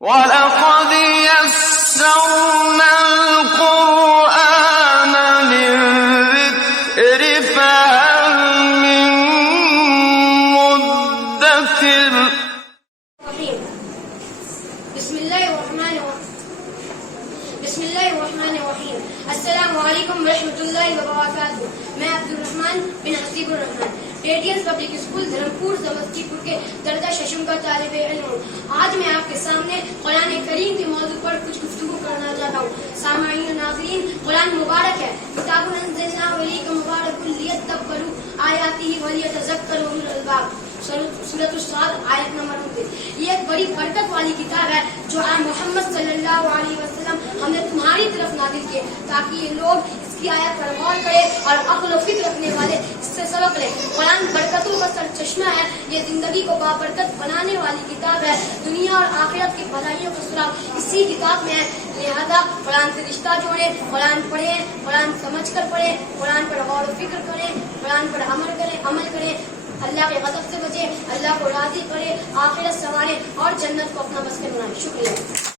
وَلَقَدْ يَسَّرْنَا الْقُرْآنَ لِلذِّكْرِ فَهَلْ مِن مُّدَّكِرٍ بسم اللہ الرحمن الرحیم السلام علیکم ورحمۃ اللہ وبرکاتہ. میں عبد الرحمن بن حسیب الرحمان ریڈینس پبلک اسکول دھرمپور سمستی پور کے درجہ ششم کا طالب علم ہوں. آج میں آپ کے سامنے قرآن کریم کے موضوع پر کچھ گفتگو کرنا چاہتا ہوں. سامعین و ناظرین، قرآن مبارک ہے. کتاب انزلناہ الیک مبارک لیدبروا آیاتہ ولیتذکر اولو الالباب. سورۃ الصاد آیت نمبر 29. یہ ایک بڑی برکت والی کتاب ہے جو محمد صلی اللہ علیہ وسلم ہم نے تمہاری طرف نازل کی تاکہ یہ لوگ اس کی آیت پر غور کرے اور عقل و فکر رکھنے والے اس سے سبق لیں. قرآن برکتوں کا سرچشمہ ہے. یہ زندگی کو بابرکت بنانے والی کتاب ہے. دنیا اور آخرت کی بھلائیوں کا سراغ اسی کتاب میں ہے. لہذا قرآن سے رشتہ جوڑیں، قرآن پڑھیں، قرآن سمجھ کر پڑھیں، قرآن پر غور و فکر کریں، قرآن پر عمل کریں. اللہ کے غضب سے بچیں، اللہ کو راضی کریں، آخرت سنواریں اور جنت کو اپنا مسکن بنائیں. شکریہ.